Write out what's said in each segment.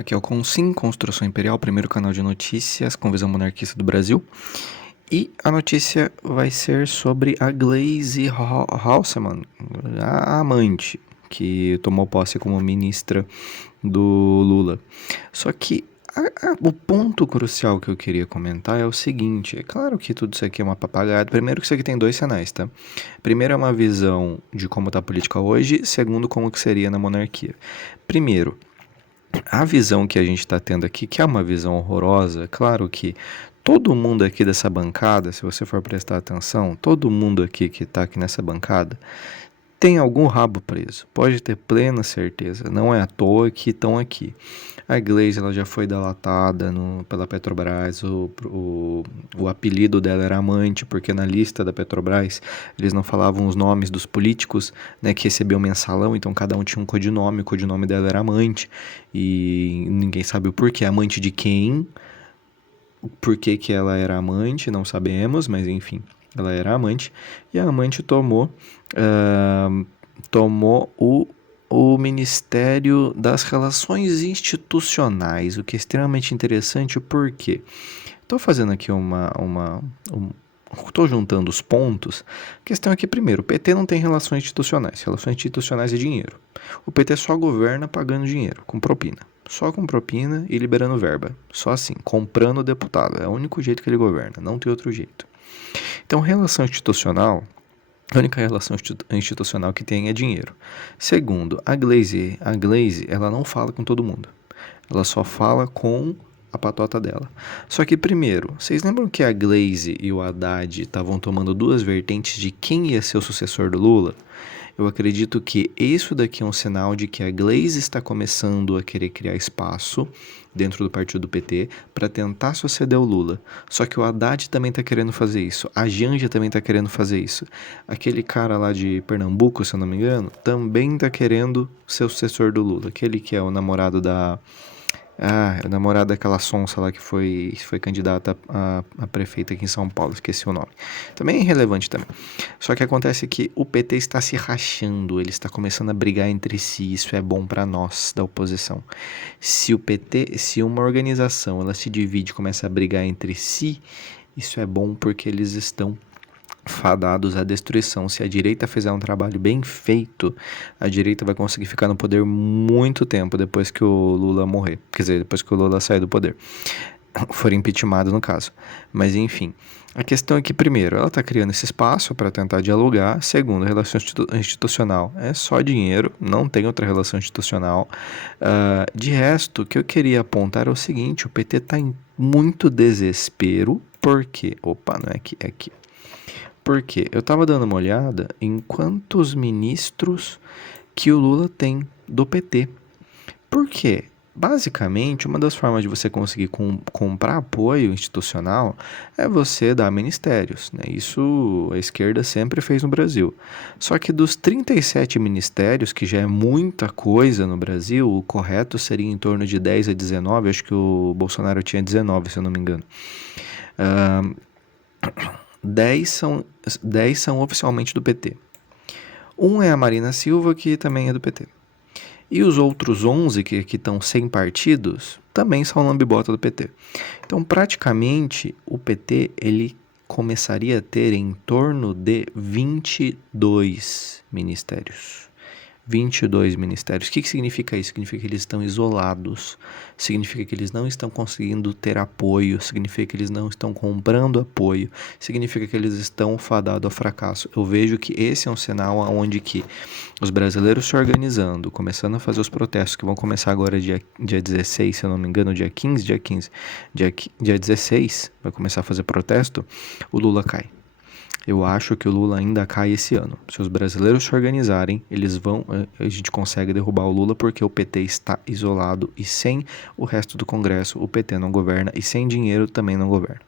Aqui é o Consim, Construção Imperial, primeiro canal de notícias com visão monarquista do Brasil. E a notícia vai ser sobre a Gleisi Halsemann, a amante, que tomou posse como ministra do Lula. Só que o ponto crucial que eu queria comentar é o seguinte: é claro que tudo isso aqui é uma papagaiada. Primeiro que isso aqui tem dois cenários, tá? Primeiro é uma visão de como está a política hoje, segundo como que seria na monarquia. Primeiro, a visão que a gente está tendo aqui, que é uma visão horrorosa, claro que todo mundo aqui dessa bancada, se você for prestar atenção, todo mundo aqui que está aqui nessa bancada tem algum rabo preso, pode ter plena certeza, não é à toa que estão aqui. A Gleisi, ela já foi delatada pela Petrobras, o apelido dela era amante, porque na lista da Petrobras eles não falavam os nomes dos políticos, né, que recebiam mensalão, então cada um tinha um codinome, o codinome dela era amante, e ninguém sabe o porquê, amante de quem, por que ela era amante, não sabemos, mas enfim, ela era amante, e a amante tomou o Ministério das Relações Institucionais, o que é extremamente interessante porque estou fazendo aqui estou juntando os pontos. A questão é que, primeiro, o PT não tem relações institucionais. Relações institucionais é dinheiro. O PT só governa pagando dinheiro, com propina. Só com propina e liberando verba. Só assim, comprando o deputado. É o único jeito que ele governa, não tem outro jeito. Então, relação institucional, a única relação institucional que tem é dinheiro. Segundo, a Gleisi, ela não fala com todo mundo. Ela só fala com a patota dela. Só que primeiro, vocês lembram que a Gleisi e o Haddad estavam tomando duas vertentes de quem ia ser o sucessor do Lula? Eu acredito que isso daqui é um sinal de que a Gleisi está começando a querer criar espaço dentro do partido do PT para tentar suceder o Lula. Só que o Haddad também está querendo fazer isso. A Janja também está querendo fazer isso. Aquele cara lá de Pernambuco, se eu não me engano, também está querendo ser o sucessor do Lula. Aquele que é o namorado da... Ah, o namorado daquela sonsa lá que foi candidata a prefeita aqui em São Paulo, esqueci o nome. Também é irrelevante também. Só que acontece que o PT está se rachando, ele está começando a brigar entre si, isso é bom para nós da oposição. Se uma organização ela se divide e começa a brigar entre si, isso é bom porque eles estão fadados à destruição. Se a direita fizer um trabalho bem feito, a direita vai conseguir ficar no poder muito tempo depois que o Lula morrer. Quer dizer, depois que o Lula sair do poder. For impeachmentado no caso. Mas enfim, a questão é que, primeiro, ela está criando esse espaço para tentar dialogar. Segundo, a relação institucional é só dinheiro, não tem outra relação institucional. De resto, o que eu queria apontar é o seguinte: o PT está em muito desespero. Por quê? Opa, não é aqui, é aqui. Porque eu estava dando uma olhada em quantos ministros que o Lula tem do PT. Por quê? Basicamente, uma das formas de você conseguir comprar apoio institucional é você dar ministérios, né? Isso a esquerda sempre fez no Brasil. Só que dos 37 ministérios, que já é muita coisa no Brasil, o correto seria em torno de 10 a 19, acho que o Bolsonaro tinha 19, se eu não me engano. 10 são oficialmente do PT. Um é a Marina Silva, que também é do PT. E os outros 11 que estão sem partidos também são lambibota do PT. Então, praticamente, o PT ele começaria a ter em torno de 22 ministérios. 22 ministérios. O que significa isso? Significa que eles estão isolados, significa que eles não estão conseguindo ter apoio, significa que eles não estão comprando apoio, significa que eles estão fadados ao fracasso. Eu vejo que esse é um sinal onde que os brasileiros se organizando, começando a fazer os protestos que vão começar agora dia 16, se eu não me engano, dia 16, vai começar a fazer protesto, o Lula cai. Eu acho que o Lula ainda cai esse ano. Se os brasileiros se organizarem, a gente consegue derrubar o Lula porque o PT está isolado e sem o resto do Congresso o PT não governa e sem dinheiro também não governa.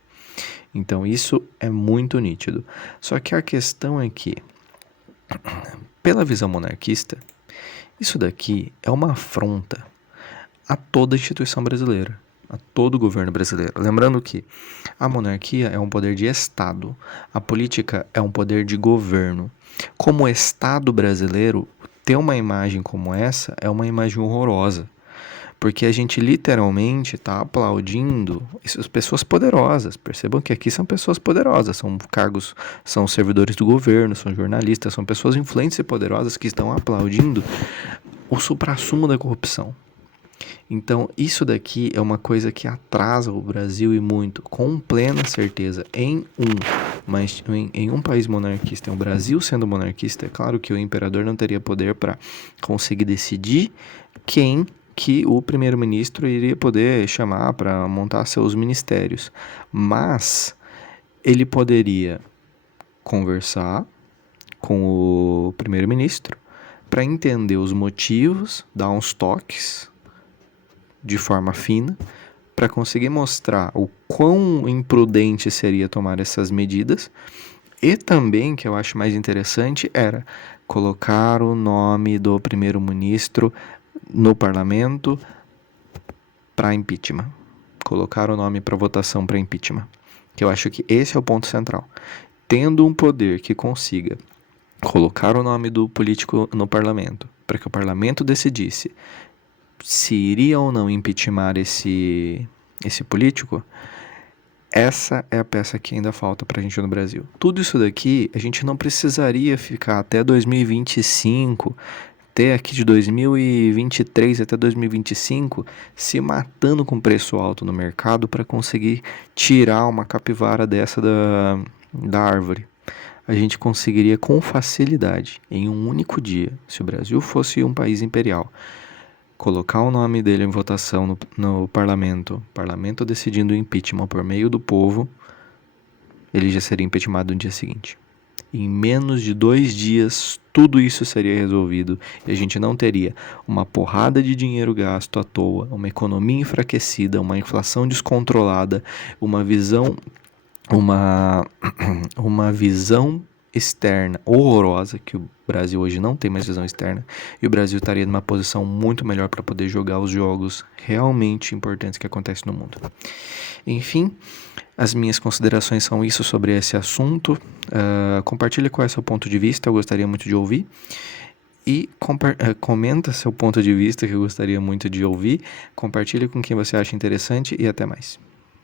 Então isso é muito nítido. Só que a questão é que, pela visão monarquista, isso daqui é uma afronta a toda a instituição brasileira, a todo o governo brasileiro. Lembrando que a monarquia é um poder de Estado, a política é um poder de governo. Como Estado brasileiro, ter uma imagem como essa é uma imagem horrorosa, porque a gente literalmente está aplaudindo essas pessoas poderosas. Percebam que aqui são pessoas poderosas, são cargos, são servidores do governo, são jornalistas, são pessoas influentes e poderosas que estão aplaudindo o suprassumo da corrupção. Então, isso daqui é uma coisa que atrasa o Brasil e muito, com plena certeza, em um país monarquista, em um Brasil sendo monarquista, é claro que o imperador não teria poder para conseguir decidir quem que o primeiro-ministro iria poder chamar para montar seus ministérios, mas ele poderia conversar com o primeiro-ministro para entender os motivos, dar uns toques de forma fina, para conseguir mostrar o quão imprudente seria tomar essas medidas. E também, que eu acho mais interessante, era colocar o nome do primeiro-ministro no parlamento para impeachment. Colocar o nome para votação para impeachment. Que eu acho que esse é o ponto central. Tendo um poder que consiga colocar o nome do político no parlamento, para que o parlamento decidisse se iria ou não impeachment esse político, essa é a peça que ainda falta pra gente no Brasil. Tudo isso daqui, a gente não precisaria ficar até 2025, até aqui de 2023 até 2025, se matando com preço alto no mercado para conseguir tirar uma capivara dessa da árvore. A gente conseguiria com facilidade, em um único dia, se o Brasil fosse um país imperial, colocar o nome dele em votação no parlamento decidindo o impeachment por meio do povo, ele já seria impeachmentado no dia seguinte. Em menos de 2 dias, tudo isso seria resolvido e a gente não teria uma porrada de dinheiro gasto à toa, uma economia enfraquecida, uma inflação descontrolada, uma visão externa horrorosa, que o Brasil hoje não tem mais visão externa, e o Brasil estaria numa posição muito melhor para poder jogar os jogos realmente importantes que acontecem no mundo. Enfim, as minhas considerações são isso sobre esse assunto. Compartilhe qual é o seu ponto de vista, eu gostaria muito de ouvir. E comenta seu ponto de vista, que eu gostaria muito de ouvir. Compartilhe com quem você acha interessante e até mais.